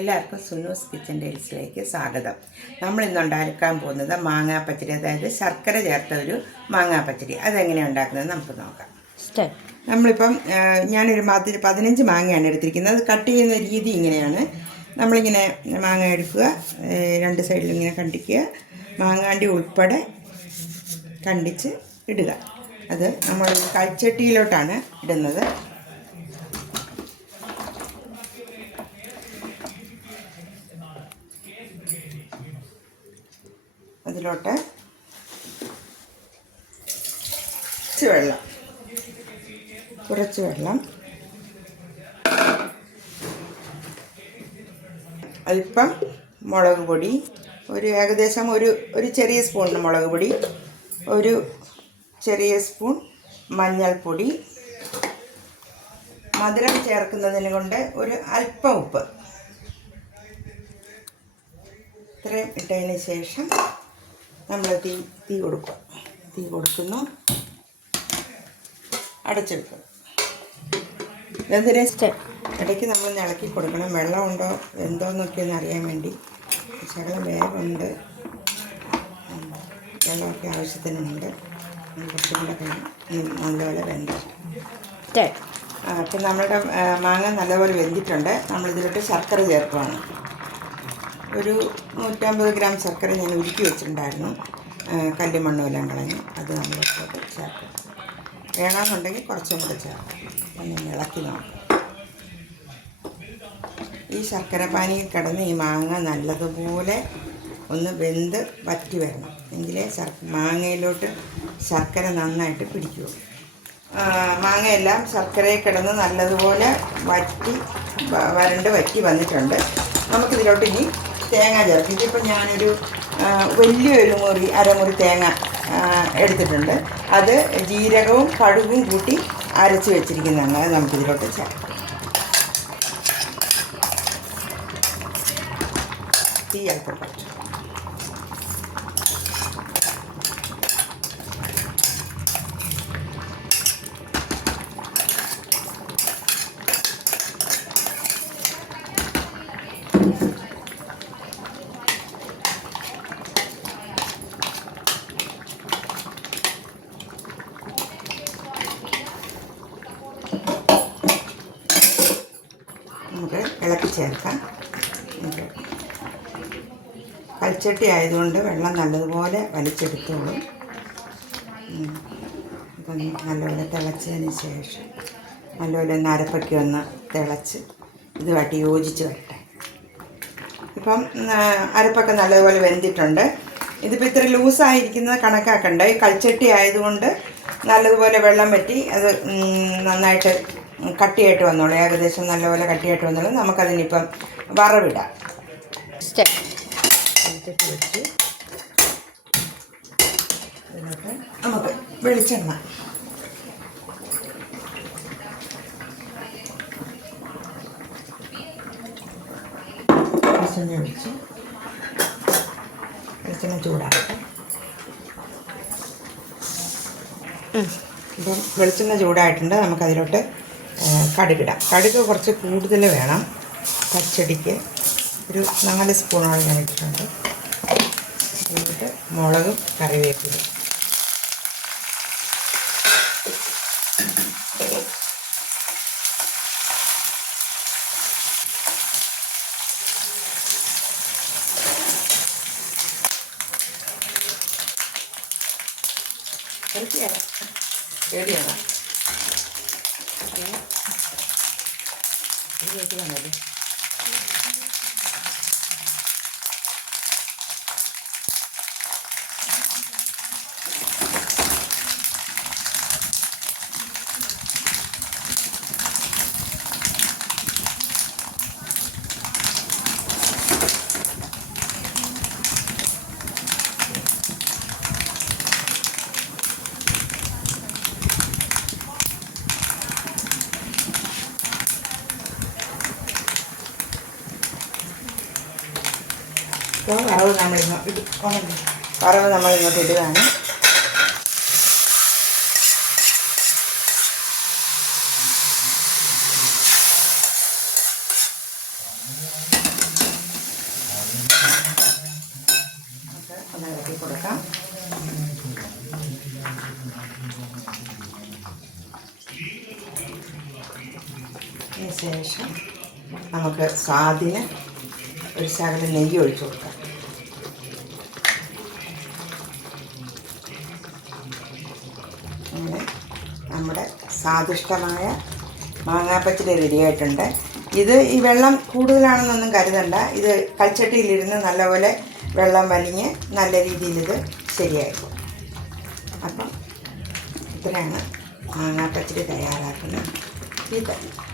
എല്ലാവർക്കും സുനൂസ് കിച്ചൻ ഡെയിൽസിലേക്ക് സ്വാഗതം. നമ്മളിന്ന് ഉണ്ടാക്കാൻ പോകുന്നത് മാങ്ങാപ്പച്ചടി, അതായത് ശർക്കര ചേർത്ത ഒരു മാങ്ങാപ്പച്ചടി. അതെങ്ങനെയാണ് ഉണ്ടാക്കുന്നത് നമുക്ക് നോക്കാം. നമ്മളിപ്പം ഞാനൊരു 15 മാങ്ങയാണ് എടുത്തിരിക്കുന്നത്. അത് കട്ട് ചെയ്യുന്ന രീതി ഇങ്ങനെയാണ്. നമ്മളിങ്ങനെ മാങ്ങ എടുക്കുക, രണ്ട് സൈഡിലും ഇങ്ങനെ കണ്ടിക്കുക, മാങ്ങാണ്ടി ഉൾപ്പെടെ കണ്ടിച്ച് ഇടുക. അത് നമ്മൾ കൽച്ചട്ടിയിലോട്ടാണ് ഇടുന്നത്. അതിലോട്ട് കുറച്ച് വെള്ളം, അല്പം മുളക് പൊടി, ഏകദേശം ഒരു ചെറിയ സ്പൂൺ മുളക് പൊടി, ഒരു ചെറിയ സ്പൂൺ മഞ്ഞൾപ്പൊടി, മധുരം ചേർക്കുന്നതിന് കൊണ്ട് ഒരു അല്പം ഉപ്പ്. ഇത്രയും ഇട്ടതിന് ശേഷം നമ്മൾ തീ കൊടുക്കുന്നു, അടച്ചെടുക്കുന്നു. ഇടയ്ക്ക് നമ്മൾ ഇളക്കി കൊടുക്കണം. വെള്ളമുണ്ടോ എന്തോന്നൊക്കെ ഒന്ന് അറിയാൻ വേണ്ടി. ശകലം വേവുണ്ട്, വെള്ളമൊക്കെ ആവശ്യത്തിനുണ്ട്. കുറച്ചും കൂടെ കഴിഞ്ഞ് നല്ലപോലെ വെന്തിട്ട് അപ്പം നമ്മുടെ മാങ്ങ നല്ലപോലെ വെന്തിട്ടുണ്ട്. നമ്മളിതിലോട്ട് ശർക്കര ചേർക്കുകയാണ്. ഒരു 150 ഗ്രാം ശർക്കര ഞാൻ ഉരുക്കി വെച്ചിട്ടുണ്ടായിരുന്നു, കല്ലും മണ്ണും എല്ലാം കളഞ്ഞ്. അത് നമ്മളിലോട്ട് ചേർക്കും. വേണമെന്നുണ്ടെങ്കിൽ കുറച്ചും കൂടെ ചേർക്കാം. ഒന്ന് ഇളക്കി നോക്കാം. ഈ ശർക്കര പാനിയിൽ കിടന്ന് ഈ മാങ്ങ നല്ലതുപോലെ ഒന്ന് വെന്ത് വറ്റി വരണം. എങ്കിലേ മാങ്ങയിലോട്ട് ശർക്കര നന്നായിട്ട് പിടിക്കുകയുള്ളൂ. മാങ്ങയെല്ലാം ശർക്കരയിൽ കിടന്ന് നല്ലതുപോലെ വരണ്ട് വറ്റി വന്നിട്ടുണ്ട്. നമുക്കിതിലോട്ട് ഇനി തേങ്ങ ചേർക്കും. ഇതിപ്പോൾ ഞാനൊരു വലിയൊരു അരമുറി തേങ്ങ എടുത്തിട്ടുണ്ട്. അത് ജീരകവും കടുകും കൂട്ടി അരച്ച് വെച്ചിരിക്കുന്നതാണ്. അത് നമുക്കിതിലോട്ട് ചേർക്കാം. തീ അല്പം കുറച്ച്. നമുക്ക് ഇളക്കി ചേർക്കാം. കൽച്ചട്ടി ആയതുകൊണ്ട് വെള്ളം നല്ലതുപോലെ വലിച്ചെടുത്തോളും. അപ്പം നല്ലപോലെ തിളച്ചതിന് ശേഷം നല്ലപോലെ അരപ്പൊക്കെ ഒന്ന് തിളച്ച് ഇതുമായിട്ട് യോജിച്ച് വരട്ടെ. ഇപ്പം അരപ്പൊക്കെ നല്ലതുപോലെ വെന്തിട്ടുണ്ട്. ഇതിപ്പോൾ ഇത്ര ലൂസായിരിക്കുന്നത് കണക്കാക്കണ്ട. ഈ കൽച്ചട്ടി ആയതുകൊണ്ട് നല്ലതുപോലെ വെള്ളം വറ്റി അത് നന്നായിട്ട് കട്ടിയായിട്ട് വന്നോളൂ. ഏകദേശം നല്ലപോലെ കട്ടിയായിട്ട് വന്നോളൂ. നമുക്കതിനിപ്പം വറവിടാം. വെച്ച് നമുക്ക് വെളിച്ചെണ്ണ ഒഴിച്ച് വെളിച്ചെണ്ണ ചൂടാക്കട്ടെ. ഇപ്പം വെളിച്ചെണ്ണ ചൂടായിട്ടുണ്ട്. നമുക്കതിലോട്ട് കടുകിടാം. കടുക് കുറച്ച് കൂടുതൽ വേണം. പച്ചടിക്ക് ഒരു 4 സ്പൂണോളം ഞാൻ ഇട്ടിട്ടുണ്ട്. അതിലോട്ട് മുളകും കറിവേപ്പിലും പേടിയാണ് വേണമല്ലേ. അപ്പോൾ വറവ് നമ്മളിങ്ങോട്ട് ഇടുകയാണ്. ചൂടാക്കാം. അതിനുശേഷം നമുക്ക് സ്വാദിന് ഒരു ശകലം നെയ്യ് ഒഴിച്ചു കൊടുക്കാം. അങ്ങനെ നമ്മുടെ സ്വാദിഷ്ടമായ മാങ്ങാപ്പച്ചടി റെഡിയായിട്ടുണ്ട്. ഇത് ഈ വെള്ളം കൂടുതലാണെന്നൊന്നും കരുതണ്ട. ഇത് കൽച്ചട്ടിയിലിരുന്ന് നല്ലപോലെ വെള്ളം വലിഞ്ഞ് നല്ല രീതിയിൽ ഇത് ശരിയായിരിക്കും. അപ്പം ഇത്രയാണ് മാങ്ങാപ്പച്ചടി തയ്യാറാക്കുന്ന ഇത്.